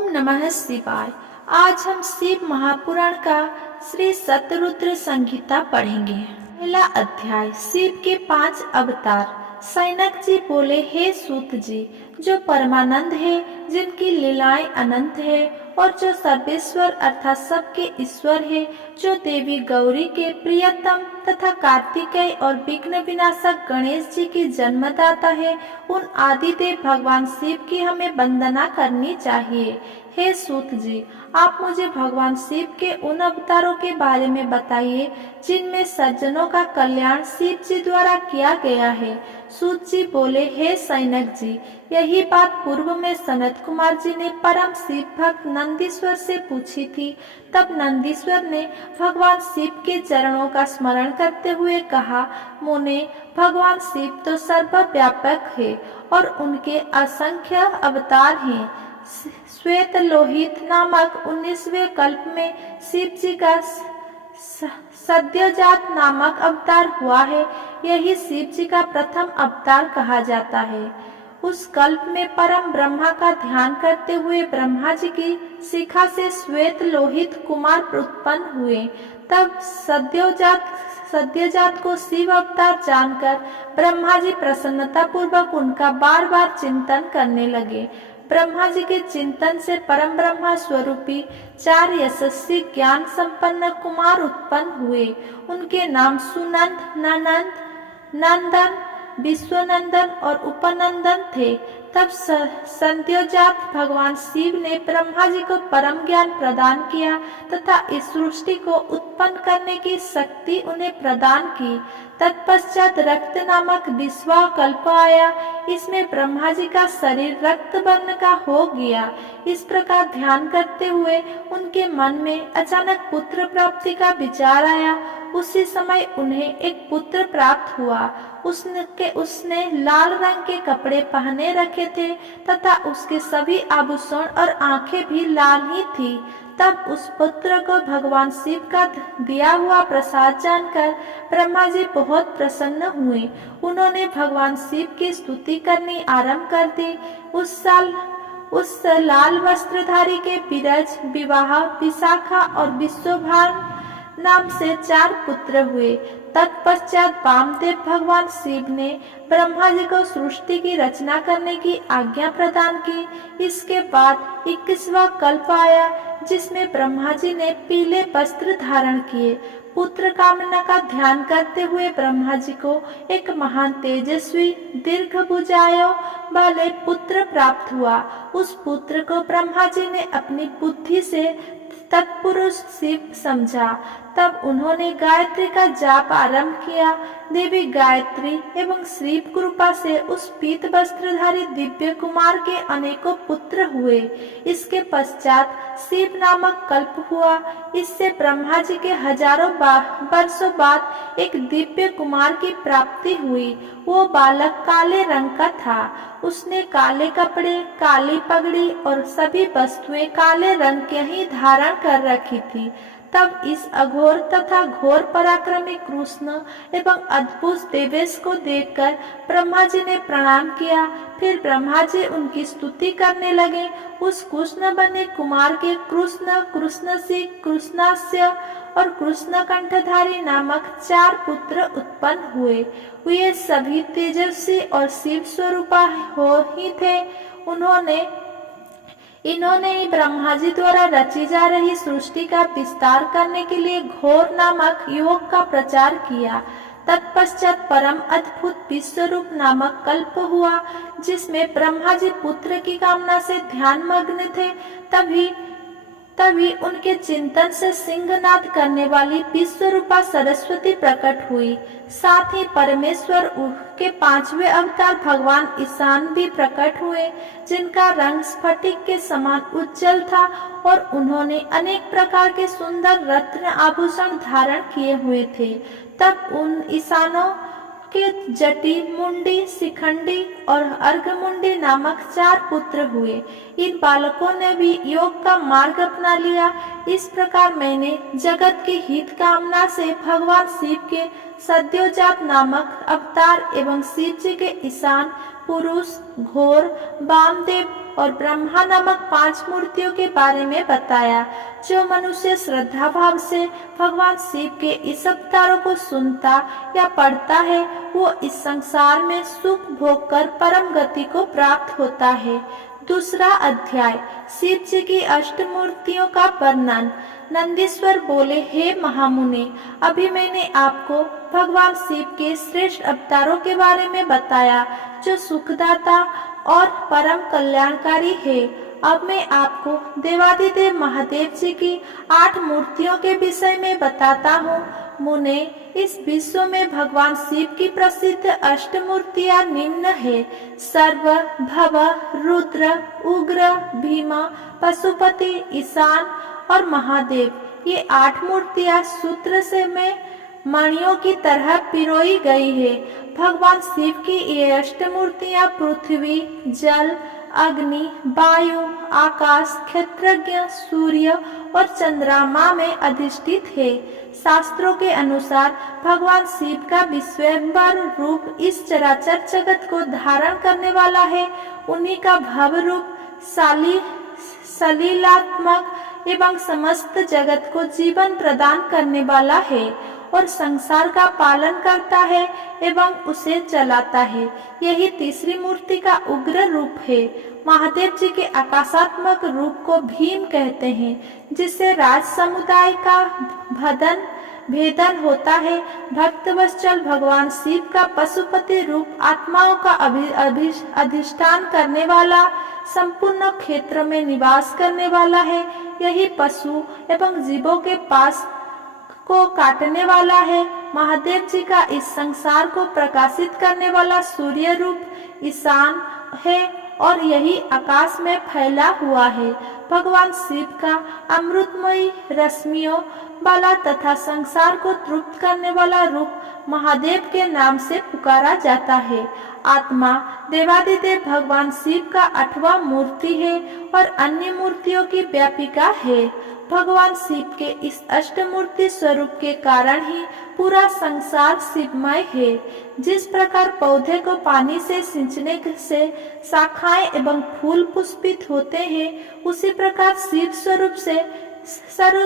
ओम नमः शिवाय। आज हम शिव महापुराण का श्री सतरुद्र संहिता पढ़ेंगे। पहला अध्याय, शिव के 5 अवतार। सैनक जी बोले, हे सूत जी, जो परमानंद है, जिनकी लीलाएं अनंत है और जो सर्वेश्वर अर्थात सबके ईश्वर है, जो देवी गौरी के प्रियतम तथा कार्तिकेय और विघ्न विनाशक गणेश जी की जन्मदाता है, उन आदिदेव भगवान शिव की हमें वंदना करनी चाहिए। हे सूत जी, आप मुझे भगवान शिव के उन अवतारों के बारे में बताइए जिनमें सज्जनों का कल्याण शिव जी द्वारा किया गया है। सूत जी बोले, हे सैनक जी, यही बात पूर्व में सनत कुमार जी ने परम शिव भक्त नंदीश्वर से पूछी थी। तब नंदीश्वर ने भगवान शिव के चरणों का स्मरण करते हुए कहा, मुने, भगवान शिव तो सर्वव्यापक है और उनके असंख्य अवतार हैं। श्वेत लोहित नामक 19वें कल्प में शिव जी का सद्योजात नामक अवतार हुआ है। यही शिव जी का प्रथम अवतार कहा जाता है। उस कल्प में परम ब्रह्मा का ध्यान करते हुए ब्रह्मा जी की शिखा से श्वेत लोहित कुमार उत्पन्न हुए। तब सद्योजात को शिव अवतार जानकर ब्रह्मा जी प्रसन्नता पूर्वक उनका बार बार चिंतन करने लगे। ब्रह्मा जी के चिंतन से परम ब्रह्मा स्वरूपी 4 यशस्वी ज्ञान संपन्न कुमार उत्पन्न हुए। उनके नाम सुनंद, ननंद, नंदन, विश्वनंदन और उपनंदन थे। तब सद्योजात भगवान शिव ने ब्रह्मा जी को परम ज्ञान प्रदान किया तथा इस सृष्टि को उत्पन्न करने की शक्ति उन्हें प्रदान की। तत्पश्चात रक्त नामक 20वां कल्प आया। इसमें ब्रह्मा जी का शरीर रक्त वर्ण का हो गया। इस प्रकार ध्यान करते हुए उनके मन में अचानक पुत्र प्राप्ति का विचार आया। उसी समय उन्हें एक पुत्र प्राप्त हुआ। उसने लाल रंग के कपड़े पहने रखे थे तथा उसके सभी आभूषण और आंखें भी लाल ही थी। तब उस पुत्र को भगवान शिव का दिया हुआ प्रसाद जानकर ब्रह्मा जी बहुत प्रसन्न हुए। उन्होंने भगवान शिव की स्तुति करनी आरंभ कर दी। उस लाल वस्त्रधारी के विरज, विवाह, विशाखा और विश्वभान नाम से 4 पुत्र हुए। तत्पश्चात वामदेव भगवान शिव ने ब्रह्मा जी को सृष्टि की रचना करने की आज्ञा प्रदान की। इसके बाद 21वां कल्प आया, जिसमें ब्रह्मा जी ने पीले वस्त्र धारण किए। पुत्र कामना का ध्यान करते हुए ब्रह्मा जी को एक महान तेजस्वी दीर्घ भुजाओं वाले पुत्र प्राप्त हुआ। उस पुत्र को ब्रह्मा जी ने अपनी बुद्धि से तत्पुरुष शिव समझा। तब उन्होंने गायत्री का जाप आरंभ किया। देवी गायत्री एवं शिव कृपा से उस पीत वस्त्रधारी दिव्य कुमार के अनेकों पुत्र हुए। इसके पश्चात शिव नामक कल्प हुआ। इससे ब्रह्मा जी के हजारों वर्षों बाद एक दिव्य कुमार की प्राप्ति हुई। वो बालक काले रंग का था। उसने काले कपड़े, काली पगड़ी और सभी वस्तुएं काले रंग के ही धारण कर रखी थी। तब इस अघोर तथा घोर पराक्रमी कृष्ण एवं अद्भुत देवेश को देखकर ब्रह्मा जी ने प्रणाम किया। फिर ब्रह्मा जी उनकी स्तुति करने लगे। उस कृष्ण बने कुमार के कृष्ण, कृष्णसी, कृष्णास्य और कृष्ण कंठधारी नामक 4 पुत्र उत्पन्न हुए। वे सभी तेजस्वी और शिव स्वरूपा हो ही थे। इन्होंने ही ब्रह्मा जी द्वारा रची जा रही सृष्टि का विस्तार करने के लिए घोर नामक योग का प्रचार किया। तत्पश्चात परम अद्भुत विश्वरूप नामक कल्प हुआ, जिसमें ब्रह्मा जी पुत्र की कामना से ध्यान मग्न थे। तभी उनके चिंतन से सिंहनाद करने वाली विश्वरूपा सरस्वती प्रकट हुई। साथ ही परमेश्वर के 5वें अवतार भगवान ईशान भी प्रकट हुए, जिनका रंग स्फटिक के समान उज्जवल था और उन्होंने अनेक प्रकार के सुंदर रत्न आभूषण धारण किए हुए थे। तब उन ईशानों के जटी, मुंडी, शिखंडी और अर्घमुंडी नामक 4 पुत्र हुए। इन बालकों ने भी योग का मार्ग अपना लिया। इस प्रकार मैंने जगत की हित कामना से भगवान शिव के सद्योजात नामक अवतार एवं शिव जी के ईशान पुरुष, घोर, वामदेव और ब्रह्मा नामक 5 मूर्तियों के बारे में बताया। जो मनुष्य श्रद्धा भाव से भगवान शिव के इस अवतारों को सुनता या पढ़ता है, वो इस संसार में सुख भोग कर परम गति को प्राप्त होता है। दूसरा अध्याय, शिव जी की अष्टमूर्तियों का वर्णन। नंदीश्वर बोले, हे महामुने, अभी मैंने आपको भगवान शिव के श्रेष्ठ अवतारों के बारे में बताया जो सुखदाता और परम कल्याणकारी है। अब मैं आपको देवादिदेव महादेव जी की 8 मूर्तियों के विषय में बताता हूँ। मुने, इस विश्व में भगवान शिव की प्रसिद्ध अष्टमूर्तियां निम्न है। सर्व, भव, रुद्र, उग्र, भीमा, पशुपति, ईशान और महादेव। ये 8 मूर्तियां सूत्र से में मणियों की तरह पिरोई गई है। भगवान शिव की ये अष्टमूर्तियां पृथ्वी, जल, अग्नि, वायु, आकाश, क्षेत्रज्ञ, सूर्य और चंद्रमा में अधिष्ठित है। शास्त्रों के अनुसार भगवान शिव का विश्वम्भर रूप इस चराचर जगत को धारण करने वाला है। उन्हीं का भव रूप सलीलात्मक एवं समस्त जगत को जीवन प्रदान करने वाला है और संसार का पालन करता है एवं उसे चलाता है। यही तीसरी मूर्ति का उग्र रूप है। महादेव जी के आकाशात्मक रूप को भीम कहते हैं, जिससे राज समुदाय का भेदन होता है। भक्तवत्सल भगवान शिव का पशुपति रूप आत्माओं का अधिष्ठान करने वाला, संपूर्ण क्षेत्र में निवास करने वाला है। यही पशु एवं जीवों के पास को काटने वाला है। महादेव जी का इस संसार को प्रकाशित करने वाला सूर्य रूप ईशान है और यही आकाश में फैला हुआ है। भगवान शिव का अमृतमयी रश्मियों वाला तथा संसार को तृप्त करने वाला रूप महादेव के नाम से पुकारा जाता है। आत्मा देवादिदेव भगवान शिव का 8वां मूर्ति है और अन्य मूर्तियों की व्यापिका है। भगवान शिव के इस अष्टमूर्ति स्वरूप के कारण ही पूरा संसार शिवमय है। जिस प्रकार पौधे को पानी से सिंचने से शाखाएं एवं फूल पुष्पित होते हैं, उसी प्रकार शिव स्वरूप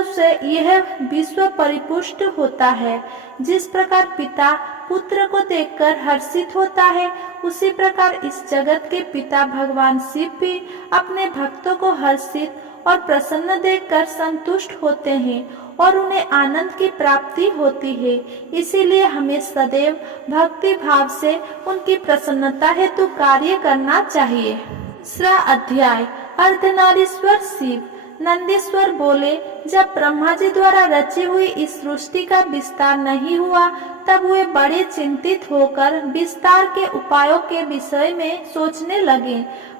से यह विश्व परिपुष्ट होता है। जिस प्रकार पिता पुत्र को देखकर हर्षित होता है, उसी प्रकार इस जगत के पिता भगवान शिव भी अपने भक्तों को हर्षित और प्रसन्न देखकर संतुष्ट होते हैं और उन्हें आनंद की प्राप्ति होती है। इसीलिए हमें सदैव भक्ति भाव से उनकी प्रसन्नता हेतु कार्य करना चाहिए। दूसरा अध्याय, अर्धनारीश्वर शिव। नंदीश्वर बोले, जब ब्रह्मा जी द्वारा रची हुई इस सृष्टि का विस्तार नहीं हुआ, तब वे बड़े चिंतित होकर विस्तार के उपायों के विषय में सोचने लगे।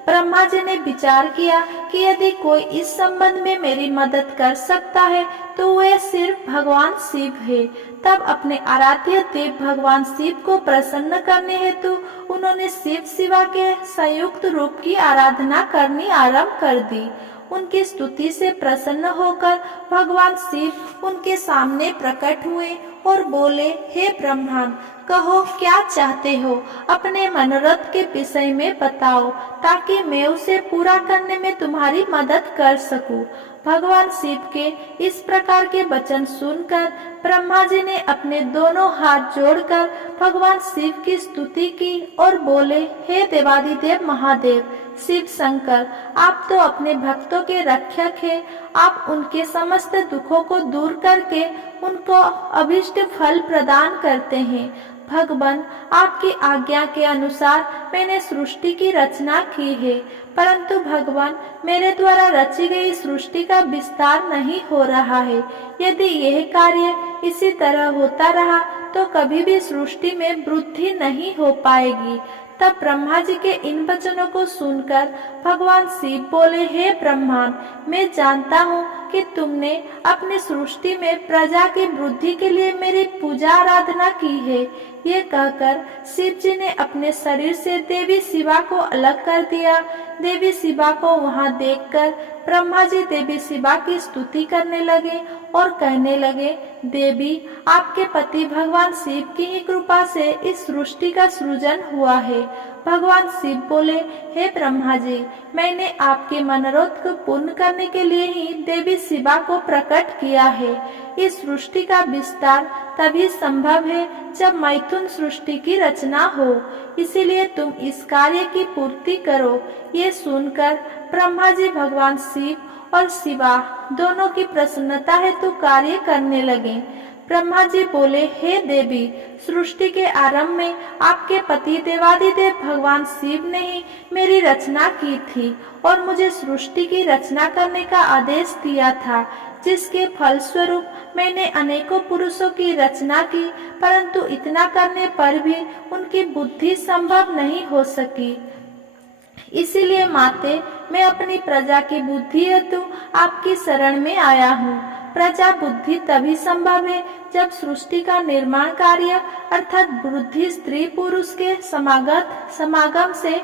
ब्रह्मा जी ने विचार किया कि यदि कोई इस संबंध में मेरी मदद कर सकता है तो वह सिर्फ भगवान शिव है। तब अपने आराध्य देव भगवान शिव को प्रसन्न करने हेतु उन्होंने शिव शिवा के संयुक्त रूप की आराधना करनी आरंभ कर दी। उनकी स्तुति से प्रसन्न होकर भगवान शिव उनके सामने प्रकट हुए और बोले, हे ब्रह्मा, कहो क्या चाहते हो, अपने मनोरथ के विषय में बताओ ताकि मैं उसे पूरा करने में तुम्हारी मदद कर सकूं। भगवान शिव के इस प्रकार के वचन सुनकर ब्रह्मा जी ने अपने दोनों हाथ जोड़कर भगवान शिव की स्तुति की और बोले, हे देवादिदेव महादेव शिव शंकर, आप तो अपने भक्तों के रक्षक हैं। आप उनके समस्त दुखों को दूर करके उनको अभिष्ट फल प्रदान करते हैं। भगवान, आपकी आज्ञा के अनुसार मैंने सृष्टि की रचना की है, परंतु भगवान, मेरे द्वारा रची गई सृष्टि का विस्तार नहीं हो रहा है। यदि यह कार्य इसी तरह होता रहा तो कभी भी सृष्टि में वृद्धि नहीं हो पाएगी। तब ब्रह्मा जी के इन वचनों को सुनकर भगवान शिव बोले, हे ब्रह्मा, मैं जानता हूँ कि तुमने अपनी सृष्टि में प्रजा की वृद्धि के लिए मेरी पूजा आराधना की है। ये कहकर शिव जी ने अपने शरीर से देवी शिवा को अलग कर दिया। देवी शिवा को वहां देखकर ब्रह्मा जी देवी शिवा की स्तुति करने लगे और कहने लगे, देवी, आपके पति भगवान शिव की ही कृपा से इस सृष्टि का सृजन हुआ है। भगवान शिव बोले, हे ब्रह्मा जी, मैंने आपके मनोरथ को पूर्ण करने के लिए ही देवी शिवा को प्रकट किया है। इस सृष्टि का विस्तार तभी संभव है जब मैथुन सृष्टि की रचना हो, इसीलिए तुम इस कार्य की पूर्ति करो। ये सुनकर ब्रह्मा जी भगवान शिव और शिवा दोनों की प्रसन्नता हेतु कार्य करने लगे। ब्रह्मा जी बोले, हे देवी, सृष्टि के आरंभ में आपके पति देवादिदेव भगवान शिव ने ही मेरी रचना की थी और मुझे सृष्टि की रचना करने का आदेश दिया था, जिसके फलस्वरूप मैंने अनेकों पुरुषों की रचना की, परंतु इतना करने पर भी उनकी बुद्धि संभव नहीं हो सकी। इसीलिए माते, मैं अपनी प्रजा की बुद्धि हेतु आपकी शरण में आया हूँ। प्रजा बुद्धि तभी संभव है जब सृष्टि का निर्माण कार्य अर्थात बुद्धि स्त्री पुरुष के समागम से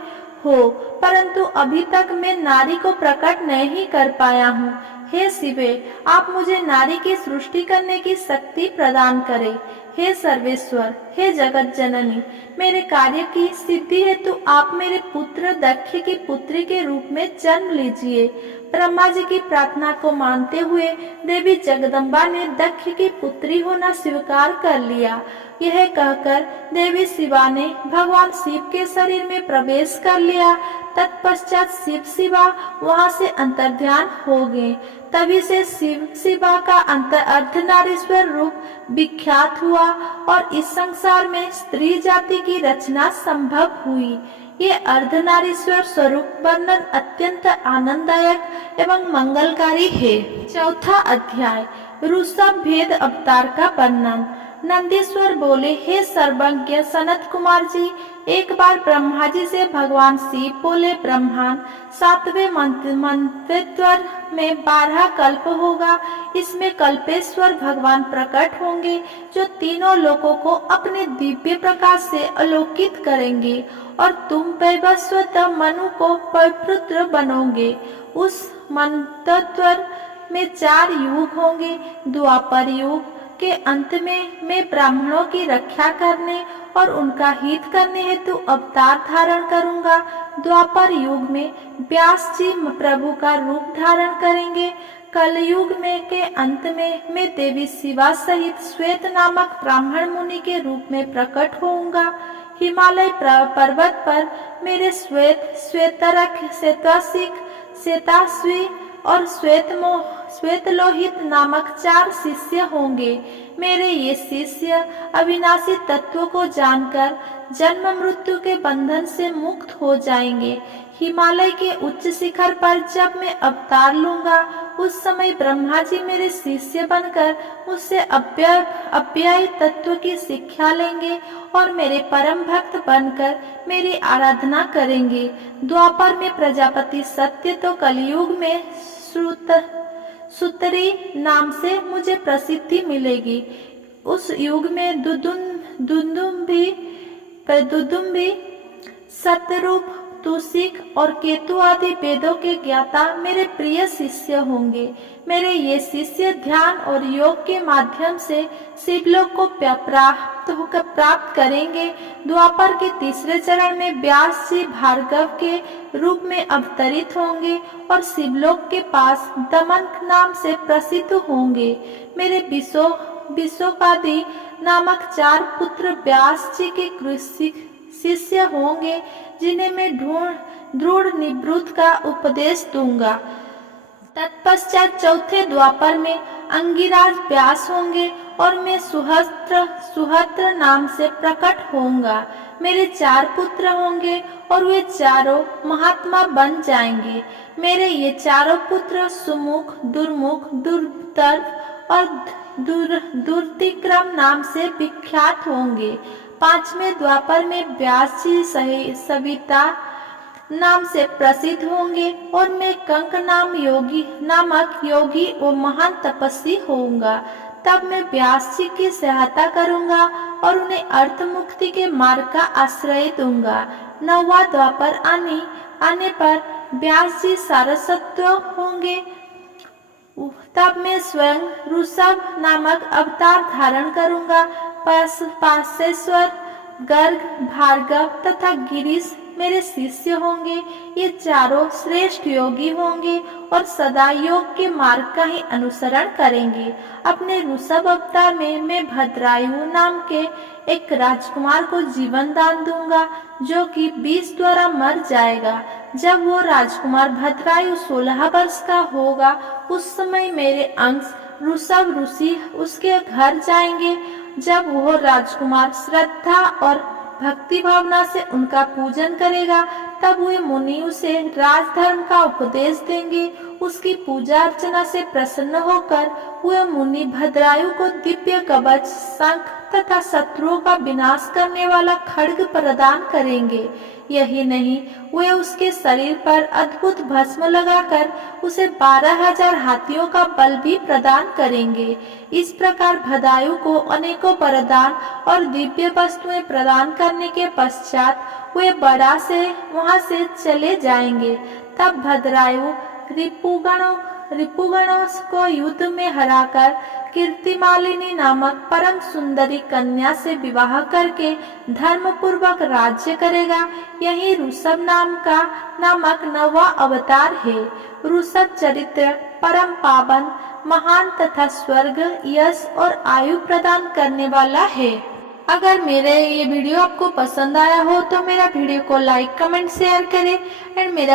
हो, परंतु अभी तक मैं नारी को प्रकट नहीं कर पाया हूँ। हे शिवे, आप मुझे नारी की सृष्टि करने की शक्ति प्रदान करें। हे सर्वेश्वर, हे जगत जननी, मेरे कार्य की सिद्धि हेतु आप मेरे पुत्र दक्ष की पुत्री के रूप में जन्म लीजिए। ब्रह्मा जी की प्रार्थना को मानते हुए देवी जगदम्बा ने दक्ष की पुत्री होना स्वीकार कर लिया। यह कहकर देवी शिवा ने भगवान शिव के शरीर में प्रवेश कर लिया। तत्पश्चात शिव शिवा वहां से अंतर्ध्यान हो गए। तभी से शिव शिवा का अर्धनारीश्वर रूप विख्यात हुआ और इस संसार में स्त्री जाति की रचना संभव हुई। ये अर्धनारीश्वर स्वरूप वर्णन अत्यंत आनंददायक एवं मंगलकारी है। चौथा अध्याय, ऋषभ भेद अवतार का वर्णन। नंदीश्वर बोले, हे सर्वज्ञ सनत कुमार जी, एक बार ब्रह्मा जी से भगवान शिव बोले, ब्रह्मांड 7वें मंत्वेत्वर में 12 कल्प होगा। इसमें कल्पेश्वर भगवान प्रकट होंगे, जो तीनों लोकों को अपने दिव्य प्रकाश से आलोकित करेंगे और तुम वैवस्वत मनु को पवित्र बनोगे। उस मंत्वेत्वर में 4 युग होंगे। द्वापर युग के अंत में मैं ब्राह्मणों की रक्षा करने और उनका हित करने हेतु अवतार धारण करूंगा। द्वापर युग में व्यास जी प्रभु का रूप धारण करेंगे। कलयुग में के अंत में मैं देवी शिवा सहित श्वेत नामक ब्राह्मण मुनि के रूप में प्रकट होऊंगा। हिमालय पर्वत पर मेरे श्वेतरख, श्वेतासिक, श्वेताश्वी और श्वेतलोहित नामक 4 शिष्य होंगे। मेरे ये शिष्य अविनाशी तत्व को जानकर जन्म मृत्यु के बंधन से मुक्त हो जाएंगे। हिमालय के उच्च शिखर पर जब मैं अवतार लूंगा, उस समय ब्रह्मा जी मेरे शिष्य बनकर मुझसे अव्यय तत्व की शिक्षा लेंगे और मेरे परम भक्त बनकर मेरी आराधना करेंगे। द्वापर में प्रजापति सत्य तो कलयुग में सुतरी नाम से मुझे प्रसिद्धि मिलेगी। उस युग में दुदुम्भी, सतरूप, तुसिक और केतु आदि वेदों के ज्ञाता मेरे प्रिय शिष्य होंगे। मेरे ये शिष्य ध्यान और योग के माध्यम से शिवलोक को प्राप्त करेंगे। द्वापर के तीसरे चरण में व्यास जी भार्गव के रूप में अवतरित होंगे और शिवलोक के पास दमन नाम से प्रसिद्ध होंगे। मेरे विशोकादि नामक 4 पुत्र व्यास जी के शिष्य होंगे, जिन्हें मैं दृढ़ निवृत्त का उपदेश दूंगा। तत्पश्चात चौथे द्वापर में अंगिराज व्यास होंगे और मैं सुहस्त्र नाम से प्रकट होऊंगा। मेरे 4 पुत्र होंगे और वे चारों महात्मा बन जाएंगे। मेरे ये चारों पुत्र सुमुख, दुर्मुख, दुर्दर्भ और दुर्तिक्रम नाम से विख्यात होंगे। 5वें द्वापर में व्यास जी सविता नाम से प्रसिद्ध होंगे और मैं कंक नामक योगी और महान तपस्वी होऊंगा। तब मैं व्यास जी की सहायता करूंगा और उन्हें अर्थ मुक्ति के मार्ग का आश्रय दूंगा। 9वां द्वापर आने पर व्यास जी सारस्वत होंगे, तब मैं स्वयं ऋषभ नामक अवतार धारण करूंगा। पासेश्वर, गर्ग, भार्गव तथा गिरीश मेरे शिष्य होंगे। ये चारों श्रेष्ठ योगी होंगे और सदा योग के मार्ग का ही अनुसरण करेंगे। अपने ऋषभ अवतार में मैं भद्रायु नाम के एक राजकुमार को जीवन दान दूंगा, जो कि विष द्वारा मर जाएगा। जब वो राजकुमार भद्रायु 16 वर्ष का होगा, उस समय मेरे अंश ऋषभ ऋषि उसके घर जाएंगे। जब वह राजकुमार श्रद्धा और भक्ति भावना से उनका पूजन करेगा, तब वे मुनि उसे राजधर्म का उपदेश देंगे। उसकी पूजा अर्चना से प्रसन्न होकर वे मुनि भद्रायु को दिव्य कवच, शंख तथा शत्रुओं का विनाश करने वाला खड्ग प्रदान करेंगे। यही नहीं, वे उसके शरीर पर अद्भुत भस्म लगाकर उसे 12,000 हाथियों का बल भी प्रदान करेंगे। इस प्रकार भद्रायु को अनेकों वरदान और दिव्य वस्तुएं प्रदान करने के पश्चात वे वहां से चले जाएंगे। तब भद्रायु रिपुगणों को युद्ध में हराकर कीर्तिमालिनी नामक परम सुंदरी कन्या से विवाह करके धर्म पूर्वक राज्य करेगा। यही ऋषभ नामक नवा अवतार है। ऋषभ चरित्र परम पावन, महान तथा स्वर्ग, यश और आयु प्रदान करने वाला है। अगर मेरे ये वीडियो आपको पसंद आया हो तो मेरा वीडियो को लाइक, कमेंट, शेयर करें एंड मेरा